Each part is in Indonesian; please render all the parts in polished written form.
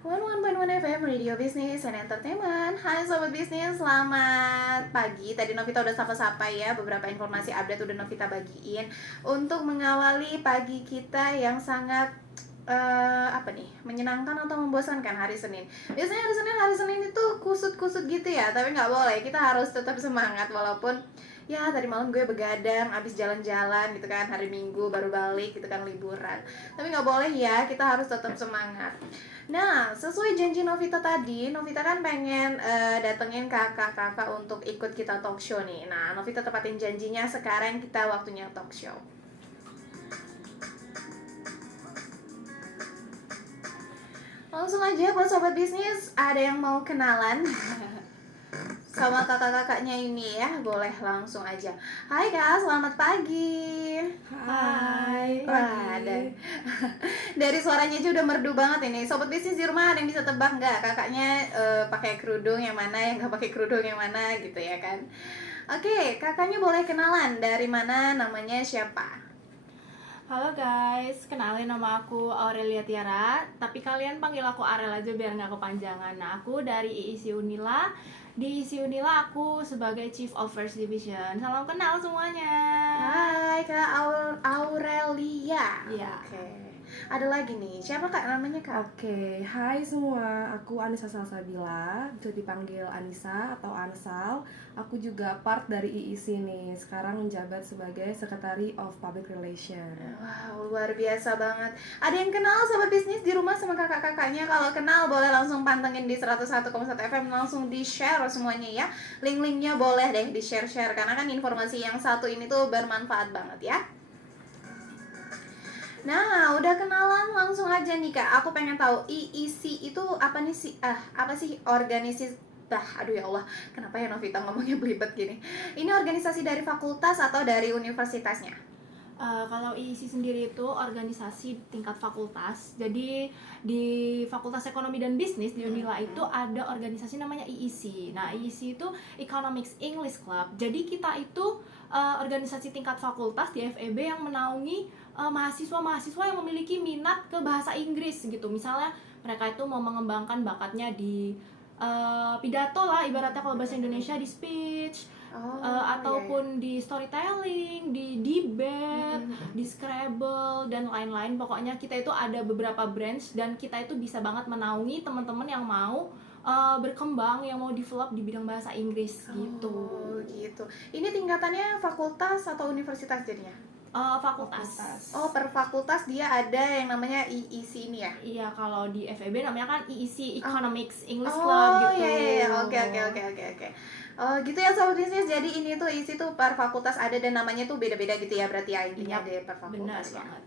101.1 FM Radio Business and Entertainment. Hai Sobat Bisnis, selamat pagi. Tadi Novita udah sapa-sapa ya, beberapa informasi update udah Novita bagiin untuk mengawali pagi kita yang sangat menyenangkan atau membosankan hari Senin. Biasanya hari Senin itu kusut-kusut gitu ya, tapi nggak boleh. Kita harus tetap semangat walaupun ya tadi malam gue begadang abis jalan-jalan gitu kan, hari Minggu baru balik gitu kan, liburan. Tapi nggak boleh ya, kita harus tetap semangat. Nah, sesuai janji Novita tadi, Novita kan pengen datengin kakak-kakak untuk ikut kita talk show nih. Nah, Novita tepatin janjinya, sekarang kita waktunya talk show. Langsung aja buat Sobat Bisnis, ada yang mau kenalan sama kakak-kakaknya ini ya, boleh langsung aja. Hai Kak, selamat pagi. Hai, Wah, dari suaranya aja udah merdu banget ini. Sobat Bisnis di rumah ada yang bisa tebak nggak kakaknya pakai kerudung yang mana, yang nggak pakai kerudung yang mana gitu ya kan? Oke, kakaknya boleh kenalan, dari mana, namanya siapa? Halo guys, kenalin nama aku Aurelia Tiara. Tapi kalian panggil aku Arel aja biar nggak kepanjangan. Nah, aku dari IIC Unila. Di IIC Unila aku sebagai Chief of First Division. Salam kenal semuanya. Hai Kak Aurelia. Iya. Oke. Ada lagi nih, siapa Kak namanya Kak? Oke, hai semua, aku Anissa Salsabila, bisa dipanggil Anissa atau Ansal. Aku juga part dari IIC nih, sekarang menjabat sebagai Secretary of Public Relations. Wow, luar biasa banget. Ada yang kenal Sobat Bisnis di rumah sama kakak-kakaknya? Kalau kenal boleh langsung pantengin di 101,1 FM, langsung di-share semuanya ya. Link-linknya boleh deh di-share-share, karena kan informasi yang satu ini tuh bermanfaat banget ya. Nah, udah kenalan, langsung aja nih Kak. Aku pengen tahu IIC itu apa nih sih? Apa sih organisasi? Aduh ya Allah, kenapa ya Novita ngomongnya belibet gini? Ini organisasi dari fakultas atau dari universitasnya? Kalau IIC sendiri itu organisasi tingkat fakultas. Jadi di Fakultas Ekonomi dan Bisnis di Unila itu ada organisasi namanya IIC. Nah, IIC itu Economics English Club. Jadi kita itu organisasi tingkat fakultas di FEB yang menaungi mahasiswa-mahasiswa yang memiliki minat ke bahasa Inggris gitu. Misalnya mereka itu mau mengembangkan bakatnya di pidato lah, ibaratnya kalau bahasa Indonesia di speech, ataupun di storytelling, di debate, di Scrabble dan lain-lain. Pokoknya kita itu ada beberapa branch dan kita itu bisa banget menaungi teman-teman yang mau berkembang, yang mau develop di bidang bahasa Inggris gitu. Oh, gitu. Ini tingkatannya fakultas atau universitas jadinya? Fakultas. Oh, per fakultas dia ada yang namanya IIC ini ya? Iya, kalau di FEB namanya kan IIC Economics English Oh, Club gitu. iya. Oke. Oh, gitu ya Sobat Bisnis. Jadi ini tuh IIC tuh per fakultas ada dan namanya tuh beda-beda gitu ya, berarti ya intinya Yap, ada per fakultas. benar ya. banget.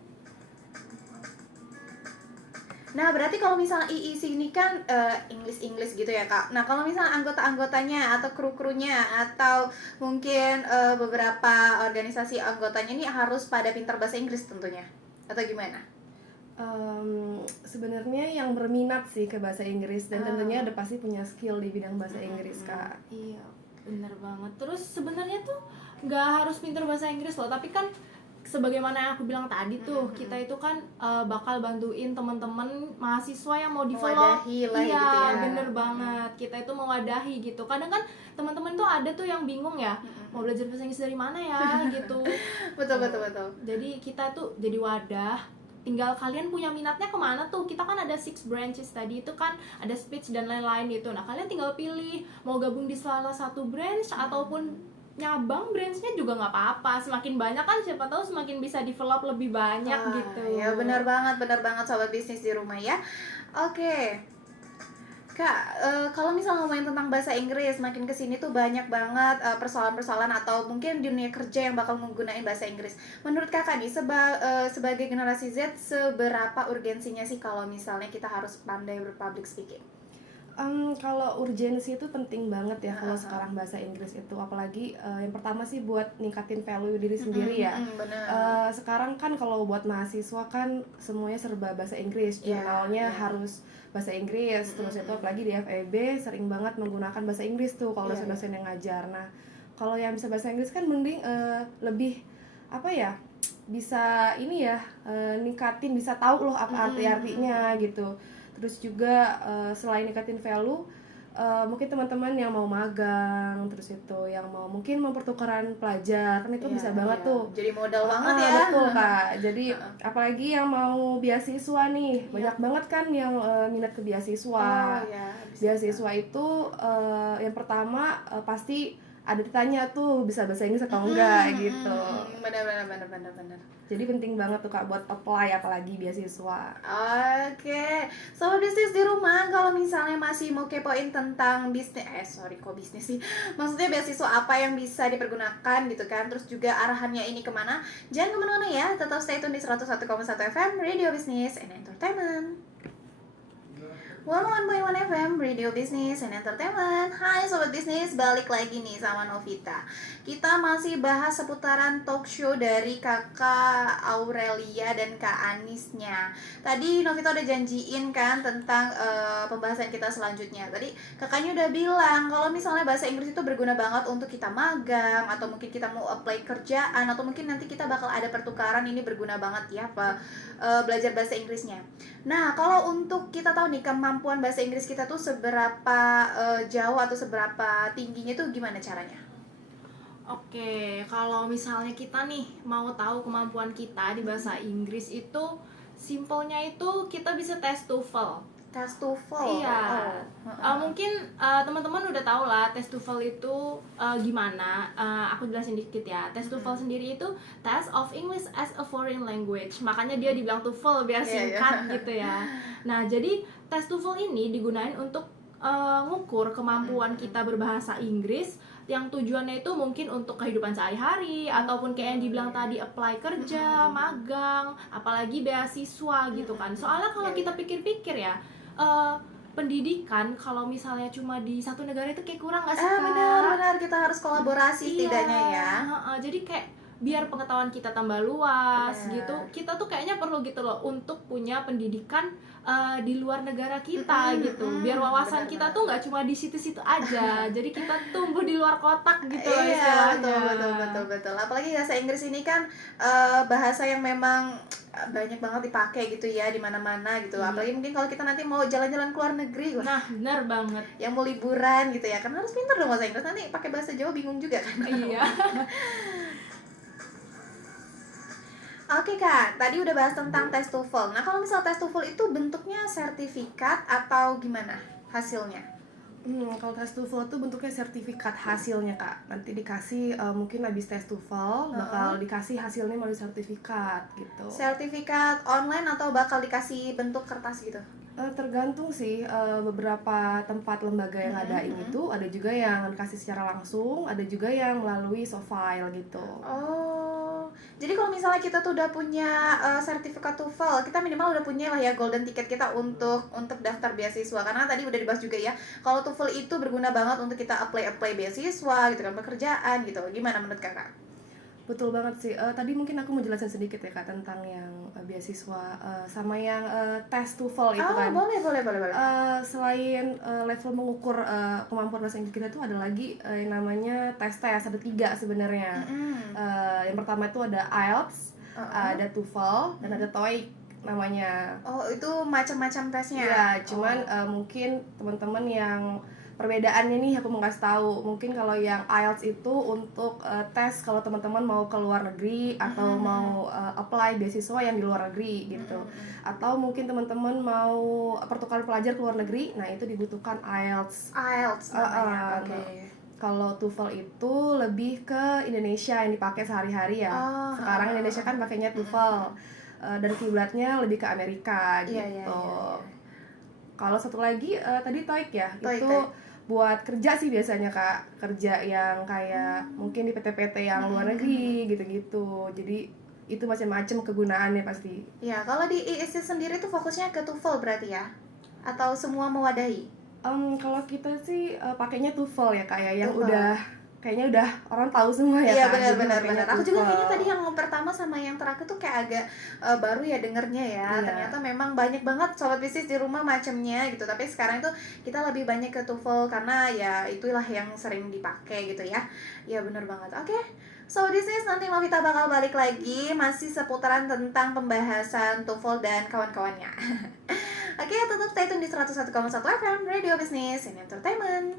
Nah, berarti kalau misalnya IIC ini kan English gitu ya Kak. Nah, kalau misalnya anggota-anggotanya atau kru-krunya atau mungkin beberapa organisasi anggotanya ini harus pada pintar bahasa Inggris tentunya, atau gimana? Sebenarnya yang berminat sih ke bahasa Inggris dan tentunya ada pasti punya skill di bidang bahasa Inggris, Kak. Iya, benar banget. Terus sebenarnya tuh nggak harus pintar bahasa Inggris loh, tapi kan sebagaimana yang aku bilang tadi tuh, kita itu kan bakal bantuin teman-teman mahasiswa yang mau develop. Mewadahi lah Iya, gitu ya. bener banget. Kita itu mewadahi gitu. Kadang kan teman-teman tuh ada tuh yang bingung ya, mau belajar bahasa Inggris dari mana ya gitu. Betul. Jadi kita tuh jadi wadah. Tinggal kalian punya minatnya kemana tuh. Kita kan ada 6 branches tadi itu kan, ada speech dan lain-lain gitu. Nah, kalian tinggal pilih mau gabung di salah satu branch ataupun nyabang branchnya juga nggak apa-apa. Semakin banyak kan siapa tahu semakin bisa develop lebih banyak gitu. Ya benar banget Sobat Bisnis di rumah ya. Oke Kak, kalau misalnya ngomongin tentang bahasa Inggris, makin kesini tuh banyak banget persoalan-persoalan atau mungkin di dunia kerja yang bakal menggunakan bahasa Inggris. Menurut kakak nih, sebagai generasi Z, seberapa urgensinya sih kalau misalnya kita harus pandai berpublic speaking? Kalau urgensi itu penting banget ya kalau sekarang bahasa Inggris itu, apalagi yang pertama sih buat ningkatin value diri sendiri ya. Bener. Sekarang kan kalau buat mahasiswa kan semuanya serba bahasa Inggris, jurnalnya harus bahasa Inggris, terus itu apalagi di FEB sering banget menggunakan bahasa Inggris tuh kalau dosen-dosen yang ngajar. Nah, kalau yang bisa bahasa Inggris kan mending lebih apa ya, bisa ini ya, ningkatin, bisa tahu loh apa artinya gitu. Terus juga selain ningkatin value, mungkin teman-teman yang mau magang, terus itu yang mau mungkin mempertukaran pelajar, kan itu Iya, bisa banget iya. tuh. Jadi modal banget ya. Betul Kak. Jadi apalagi yang mau beasiswa nih, banyak banget kan yang minat ke beasiswa. Oh ya, Beasiswa itu yang pertama pasti ada ditanya tuh bisa bahasa Inggris atau enggak gitu. Benar. Jadi penting banget tuh Kak buat apply apalagi beasiswa. Oke, sobat bisnis di rumah, kalau misalnya masih mau kepoin tentang bisnis, kok bisnis sih? Maksudnya beasiswa apa yang bisa dipergunakan gitu kan? Terus juga arahannya ini kemana? Jangan kemana-mana ya, tetap stay tune di 101,1 FM Radio Business and Entertainment. 101.1 FM Radio Business and Entertainment. Hai Sobat Bisnis, balik lagi nih sama Novita. Kita masih bahas seputaran talk show dari kakak Aurelia dan kak Anisnya. Tadi Novita udah janjiin kan tentang pembahasan kita selanjutnya. Tadi kakaknya udah bilang kalau misalnya bahasa Inggris itu berguna banget untuk kita magang, atau mungkin kita mau apply kerjaan, atau mungkin nanti kita bakal ada pertukaran. Ini berguna banget ya belajar bahasa Inggrisnya. Nah, kalau untuk kita tahu nih kemampuan bahasa Inggris kita tuh seberapa jauh atau seberapa tingginya tuh gimana caranya? Oke, kalau misalnya kita nih mau tahu kemampuan kita di bahasa Inggris itu simpelnya itu kita bisa tes TOEFL. Tes TOEFL. Iya. Mungkin teman-teman udah tahu lah tes TOEFL itu gimana. Aku jelasin dikit ya. Tes TOEFL sendiri itu Test of English as a Foreign Language. Makanya dia dibilang TOEFL biar singkat gitu ya. Nah, jadi tes TOEFL ini digunain untuk ngukur kemampuan kita berbahasa Inggris, yang tujuannya itu mungkin untuk kehidupan sehari-hari, ataupun kayak yang dibilang tadi apply kerja, magang, apalagi beasiswa gitu kan. Soalnya kalau kita pikir-pikir ya, pendidikan kalau misalnya cuma di satu negara itu kayak kurang nggak sih Kak? Benar, kita harus kolaborasi setidaknya ya. Jadi kayak biar pengetahuan kita tambah luas gitu, kita tuh kayaknya perlu gitu loh untuk punya pendidikan di luar negara kita gitu, biar wawasan kita tuh nggak cuma di situ-situ aja. Jadi kita tumbuh di luar kotak gitu loh istilahnya. Betul. Apalagi bahasa Inggris ini kan bahasa yang memang banyak banget dipakai gitu ya di mana-mana gitu. Apalagi mungkin kalau kita nanti mau jalan-jalan ke luar negeri, Nah, benar banget. Yang mau liburan gitu ya, kan harus pintar dong bahasa Inggris. Nanti pakai bahasa Jawa bingung juga kan. Iya. Oke Kak, tadi udah bahas tentang tes TOEFL. Nah, kalau misal tes TOEFL itu bentuknya sertifikat atau gimana hasilnya? Kalau tes TOEFL tuh bentuknya sertifikat hasilnya Kak. Nanti dikasih mungkin habis tes TOEFL bakal dikasih hasilnya melalui sertifikat gitu. Sertifikat online atau bakal dikasih bentuk kertas gitu? Tergantung sih, beberapa tempat lembaga yang ngadain itu ada juga yang dikasih secara langsung, ada juga yang melalui soft file gitu. Oh, jadi kalau misalnya kita tuh udah punya sertifikat TOEFL, kita minimal udah punya lah ya golden ticket kita untuk daftar beasiswa. Karena tadi udah dibahas juga ya, kalau TOEFL itu berguna banget untuk kita apply beasiswa gitu kan, pekerjaan gitu. Gimana menurut kakak? Betul banget sih. Tadi mungkin aku mau jelasin sedikit ya Kak tentang yang beasiswa sama yang tes TOEFL itu kan. Boleh. Selain level mengukur kemampuan bahasa Inggris kita tuh ada lagi yang namanya tes, ada 3 sebenarnya. Yang pertama itu ada IELTS, ada TOEFL, dan ada TOEIC namanya. Oh, itu macam-macam tesnya. Ya, cuman mungkin teman-teman yang perbedaannya nih aku mau kasih tahu. Mungkin kalau yang IELTS itu untuk tes kalau teman-teman mau ke luar negeri atau mau apply beasiswa yang di luar negeri gitu. Atau mungkin teman-teman mau pertukaran pelajar ke luar negeri, nah itu dibutuhkan IELTS. namanya. Oke. Kalau TOEFL itu lebih ke Indonesia yang dipakai sehari-hari ya. Sekarang Indonesia kan pakainya TOEFL. Dan kiblatnya lebih ke Amerika gitu. Iya. Kalau satu lagi tadi TOEIC ya, TOEIC, itu buat kerja sih biasanya Kak, kerja yang kayak mungkin di PT-PT yang luar negeri gitu-gitu. Jadi itu macam-macam kegunaannya pasti. Ya, kalau di IIC sendiri tuh fokusnya ke TOEFL berarti ya? Atau semua mewadahi? Kalau kita sih pakainya TOEFL ya Kak ya, yang TOEFL. kayaknya udah orang tahu semua ya Iya, Kak. benar. Aku juga TOEFL. kayaknya tadi yang pertama sama yang terakhir tuh kayak agak baru ya dengernya ya. Iya. Ternyata memang banyak banget sobat bisnis di rumah macamnya gitu. Tapi sekarang itu kita lebih banyak ke TOEFL karena ya itulah yang sering dipakai gitu ya. Ya benar banget. Oke. Sobat bisnis, nanti Novita bakal balik lagi masih seputaran tentang pembahasan TOEFL dan kawan-kawannya. Oke, tetap stay tune di 101,1 FM Radio Business and Entertainment.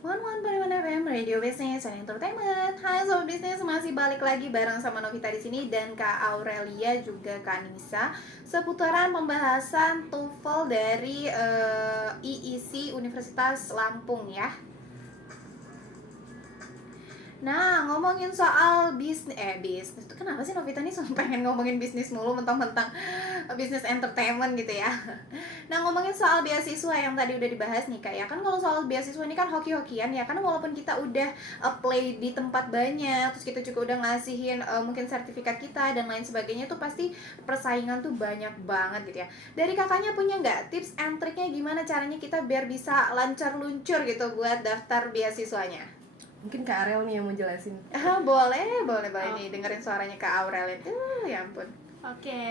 11.1 FM Radio Business and Entertainment. Hai sobat bisnis, masih balik lagi bareng sama Novita di sini dan Kak Aurelia juga Kak Nisa seputaran pembahasan TOEFL dari IIC Universitas Lampung ya. Nah, ngomongin soal bisnis itu kenapa sih Novita nih pengen ngomongin bisnis mulu, mentang-mentang bisnis entertainment gitu ya. Nah, ngomongin soal beasiswa yang tadi udah dibahas nih Kak ya. Kan kalau soal beasiswa ini kan hoki-hokian ya, karena walaupun kita udah apply di tempat banyak, terus kita juga udah ngasihin mungkin sertifikat kita dan lain sebagainya, tuh pasti persaingan tuh banyak banget gitu ya. Dari kakaknya punya nggak tips and triknya gimana caranya kita biar bisa lancar luncur gitu buat daftar beasiswanya? Mungkin Kak Arel nih yang mau jelasin. Boleh nih dengerin suaranya Kak Aurel itu. Ya ampun. Oke,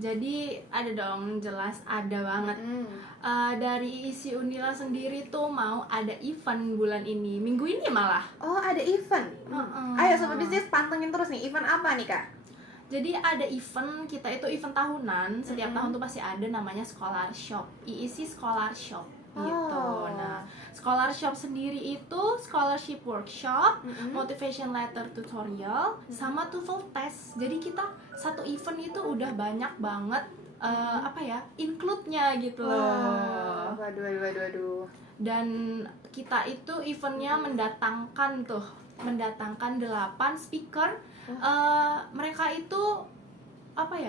jadi ada dong, jelas ada banget. Dari isi Unila sendiri tuh mau ada event bulan ini, minggu ini malah. Oh, ada event. Ayo sobat bisnis pantengin terus nih, event apa nih Kak? Jadi ada event, kita itu event tahunan, setiap tahun tuh pasti ada namanya Scholar Shop, IIC Scholar Shop gitu. Nah, Scholar Shop sendiri itu scholarship workshop, motivation letter tutorial, sama TOEFL test. Jadi kita satu event itu udah banyak banget include-nya gitu loh. Waduh. Dan kita itu eventnya mendatangkan 8 speaker. Mereka itu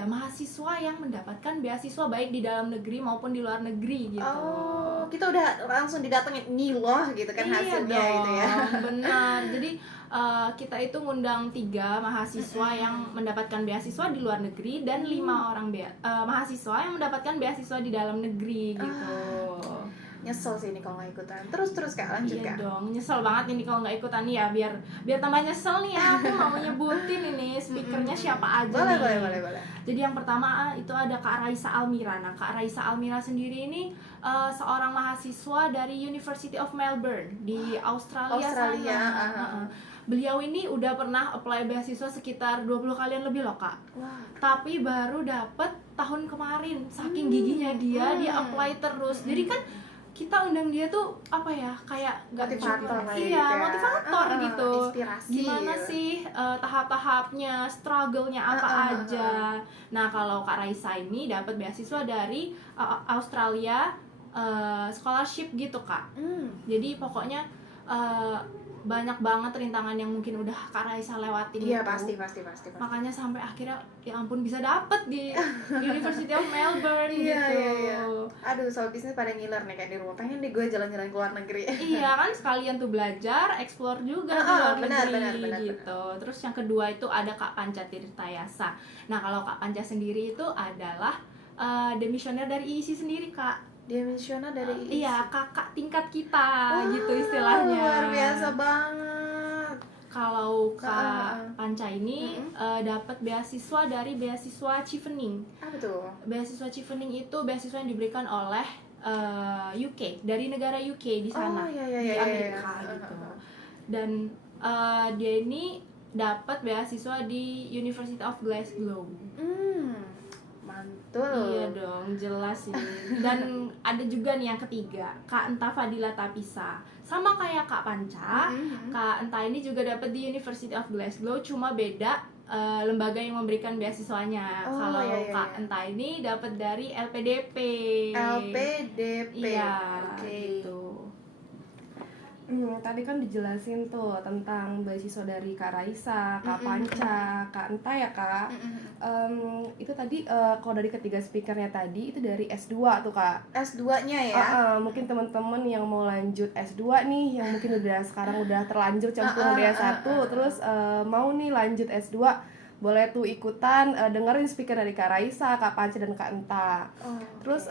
mahasiswa yang mendapatkan beasiswa baik di dalam negeri maupun di luar negeri gitu. Oh, kita udah langsung didatengin nih loh gitu kan hasilnya gitu ya. Benar. Jadi kita itu ngundang 3 mahasiswa yang mendapatkan beasiswa di luar negeri dan 5 orang mahasiswa yang mendapatkan beasiswa di dalam negeri gitu. Nyesel sih ini kalau nggak ikutan. Terus Kak, lanjut Kak. Iya dong, nyesel banget ini kalau nggak ikutan nih ya, biar tambah nyesel nih ya. Aku mau nyebutin ini speakernya siapa aja nih. Boleh. Jadi yang pertama itu ada Kak Raisa Almira. Nah, Kak Raisa Almira sendiri ini seorang mahasiswa dari University of Melbourne di Australia. Sana. Beliau ini udah pernah apply beasiswa sekitar 20 kalian lebih loh Kak. Wah. Tapi baru dapet tahun kemarin. Saking giginya dia apply terus. Jadi kan kita undang dia tuh kayak motivator motivator gitu. Inspirasi. Gimana sih tahap-tahapnya, struggle-nya apa aja. Nah, kalau Kak Raisa ini dapat beasiswa dari Australia scholarship gitu Kak. Jadi pokoknya banyak banget rintangan yang mungkin udah Kak Raisa lewatin. Iya, gitu. pasti. Makanya sampai akhirnya ya ampun bisa dapet di University of Melbourne gitu. Iya. Aduh, soal bisnis pada ngiler nih kayak di rumah. Pengen deh gue jalan-jalan ke luar negeri. Iya kan, sekalian tuh belajar, explore juga di luar negeri gitu. Terus yang kedua itu ada Kak Panca Tirtayasa. Nah, kalau Kak Panca sendiri itu adalah demisioner dari IIC sendiri Kak. Dia misioner dari IIC. Iya, kakak tingkat kita gitu istilahnya. Luar biasa banget. Kalau Kak Panca ini dapat beasiswa dari beasiswa Chevening. Apa tuh? Beasiswa Chevening itu beasiswa yang diberikan oleh UK, dari negara UK di sana, di Amerika gitu. Dan dia ini dapat beasiswa di University of Glasgow. Mantul. Iya dong, jelas ini. Dan ada juga nih yang ketiga, Kak Enta Fadila Tapisa. Sama kayak Kak Panca, Kak Enta ini juga dapat di University of Glasgow, cuma beda lembaga yang memberikan beasiswanya. Kalau Kak Enta ini dapat dari LPDP. Iya, gitu. Tadi kan dijelasin tuh tentang beasiswa dari Kak Raisa, Kak Panca, Kak Enta ya Kak. Itu tadi kalau dari ketiga speakernya tadi itu dari S2 tuh Kak. S2-nya ya? Mungkin teman-teman yang mau lanjut S2 nih, yang mungkin sekarang udah terlanjur cemplung di S1, terus mau nih lanjut S2, boleh tuh ikutan dengerin speaker dari Kak Raisa, Kak Panca, dan Kak Enta. Terus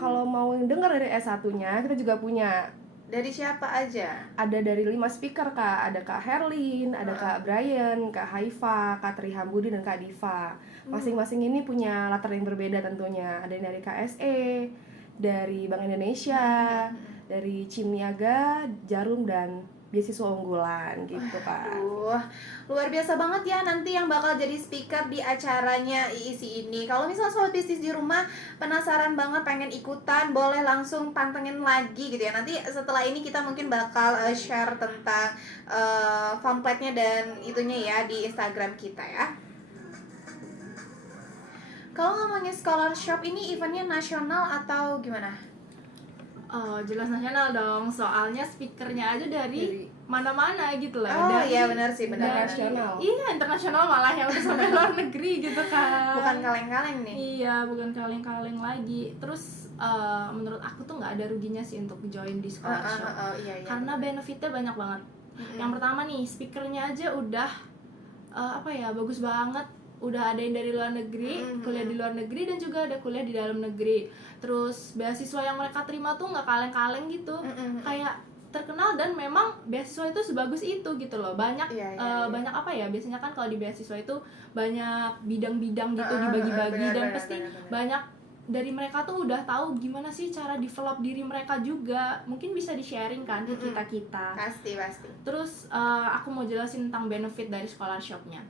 kalau mau denger dari S1-nya, kita juga punya. Dari siapa aja? Ada dari 5 speaker Kak, ada Kak Herlin, ada Kak Brian, Kak Haifa, Kak Trihambudi, dan Kak Diva. Masing-masing ini punya latar yang berbeda tentunya. Ada yang dari KSE, dari Bank Indonesia, dari Cimiaga, Jarum, dan beasiswa unggulan gitu kan. Luar biasa banget ya nanti yang bakal jadi speaker di acaranya IIC ini. Kalau misalnya sobat bisnis di rumah penasaran banget pengen ikutan, boleh langsung pantengin lagi gitu ya. Nanti setelah ini kita mungkin bakal share tentang pamfletnya dan itunya ya di Instagram kita ya. Kalau ngomongin scholarship ini eventnya nasional atau gimana? Jelas nasional dong, soalnya speakernya aja dari mana-mana gitu loh. Dari, iya benar sih, benar. Internasional. Iya, internasional malah yang udah sampai luar negeri gitu kan. Bukan kaleng-kaleng nih. Iya, bukan kaleng-kaleng lagi. Terus menurut aku tuh nggak ada ruginya sih untuk join di scholarship. Iya. Karena benefitnya banyak banget. Yang pertama nih, speakernya aja udah bagus banget. Udah ada yang dari luar negeri, kuliah di luar negeri, dan juga ada kuliah di dalam negeri. Terus beasiswa yang mereka terima tuh nggak kaleng-kaleng gitu, kayak terkenal, dan memang beasiswa itu sebagus itu gitu loh. Banyak banyak biasanya kan kalau di beasiswa itu banyak bidang-bidang gitu dibagi-bagi, dan pasti banyak dari mereka tuh udah tahu gimana sih cara develop diri mereka juga. Mungkin bisa di-sharing kan ke kita-kita. Pasti. Terus aku mau jelasin tentang benefit dari scholarship-nya.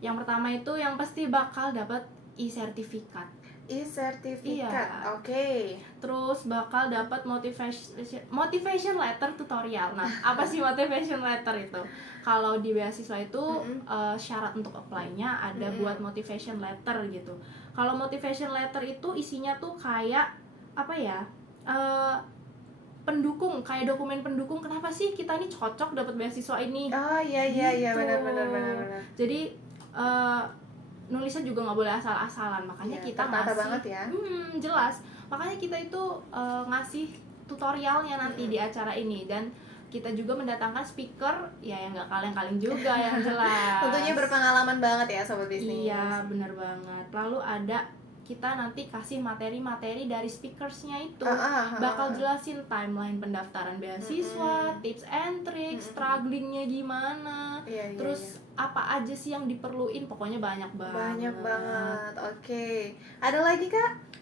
Yang pertama itu yang pasti bakal dapat e-sertifikat. E-sertifikat, iya. Oke. Terus bakal dapat motivation letter tutorial. Nah, apa sih motivation letter itu? Kalau di beasiswa itu syarat untuk apply-nya ada buat motivation letter gitu. Kalau motivation letter itu isinya tuh kayak pendukung, kayak dokumen pendukung kenapa sih kita nih cocok dapat beasiswa ini. Iya, Gitu. benar. Jadi nulisnya juga nggak boleh asal-asalan, makanya kita tertata ngasih banget ya. Jelas, makanya kita itu ngasih tutorialnya nanti di acara ini, dan kita juga mendatangkan speaker ya yang nggak kaleng-kaleng juga yang jelas. Tentunya berpengalaman banget ya sobat bisnis. Iya, benar banget. Lalu kita nanti kasih materi-materi dari speakersnya itu, bakal jelasin timeline pendaftaran beasiswa, tips and tricks, strugglingnya gimana, terus apa aja sih yang diperluin, pokoknya banyak banget. Oke. Ada lagi Kak?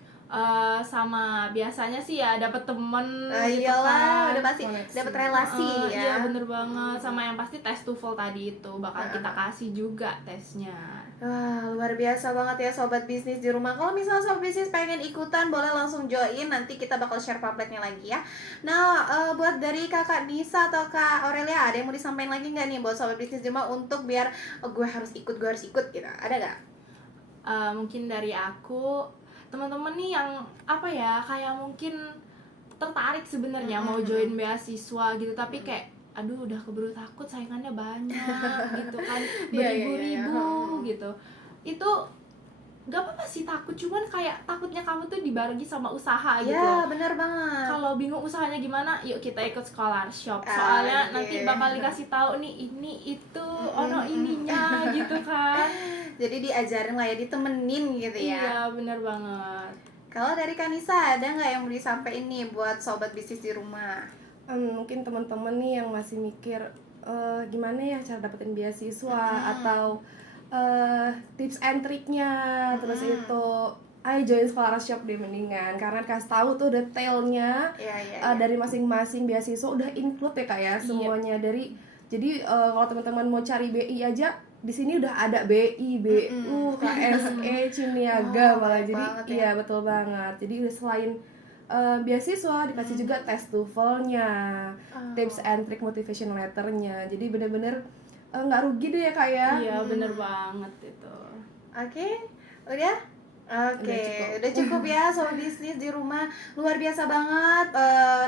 Sama biasanya sih ya dapat temen gitu iyalah, kan. udah pasti dapat relasi ya. Iya bener banget. Sama yang pasti tes TOEFL tadi itu bakal kita kasih juga tesnya. Wah, luar biasa banget ya sobat bisnis di rumah. Kalau misalnya sobat bisnis pengen ikutan, boleh langsung join. Nanti kita bakal share pamfletnya lagi ya. Nah, buat dari Kakak Nisa atau Kak Aurelia, ada yang mau disampaikan lagi nggak nih buat sobat bisnis di rumah untuk biar gue harus ikut gitu? Ada nggak? Mungkin dari aku, teman-teman nih yang kayak mungkin tertarik sebenarnya mau join beasiswa gitu, tapi kayak aduh udah keburu takut, saingannya banyak gitu kan, beribu-ribu gitu. Itu gak apa-apa sih takut, cuman kayak takutnya kamu tuh dibarengi sama usaha gitu. Ya, benar banget. Kalau bingung usahanya gimana, yuk kita ikut scholarship. Soalnya nanti bakal dikasih tahu nih ini itu ono ininya gitu kan. Jadi diajarin lah ya, ditemenin gitu ya. Iya, benar banget. Kalau dari Kanisa, ada nggak yang mau disampaikan nih buat sobat bisnis di rumah? Mungkin teman-teman nih yang masih mikir gimana ya cara dapetin beasiswa atau tips and triknya, terus itu ayo join scholarship deh mendingan, karena kasih tahu tuh detailnya dari masing-masing beasiswa udah include ya Kak ya semuanya. Jadi kalau teman-teman mau cari BI aja di sini udah ada BI, BU, KSE, Ciniaga malah. Jadi iya betul banget. Jadi selain beasiswa dikasih juga tes TOEFL-nya, tips and trick motivation letter-nya. Jadi bener-bener nggak rugi deh ya Kak ya. Iya bener banget itu. Oke, udah? Oke, udah cukup ya sobat bisnis di rumah. Luar biasa banget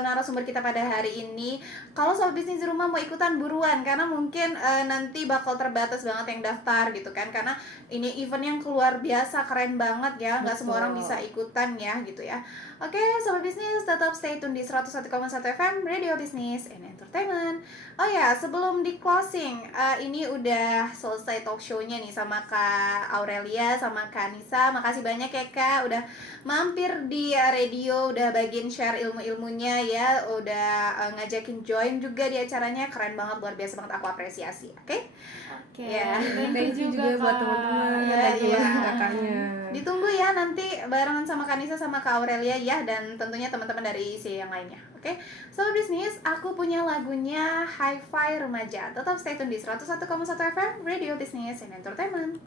narasumber kita pada hari ini. Kalau sobat bisnis di rumah mau ikutan buruan, karena mungkin nanti bakal terbatas banget yang daftar gitu kan. Karena ini event yang luar biasa, keren banget ya. Nggak semua orang bisa ikutan ya gitu ya. Oke, sobat bisnis tetap stay tune di 101,1 FM Radio Business and Entertainment. Oh ya, sebelum di closing, ini udah selesai talk show-nya nih sama Kak Aurelia sama Kak Nisa. Makasih banyak ya Kak udah mampir di radio, udah bagian share ilmu-ilmunya ya ya udah ngajakin join juga di acaranya, keren banget, luar biasa banget, aku apresiasi. Oke? Oke, Ya, Thank you juga buat Kak. teman-teman Iya, dan iya. kakaknya. Ditunggu ya nanti barengan sama Kanisa sama Kak Aurelia ya, dan tentunya teman-teman dari IC yang lainnya. Oke? Sobat bisnis, aku punya lagunya Hi-Fi Remaja. Tetap stay tune di 101,1 FM Radio Business and Entertainment.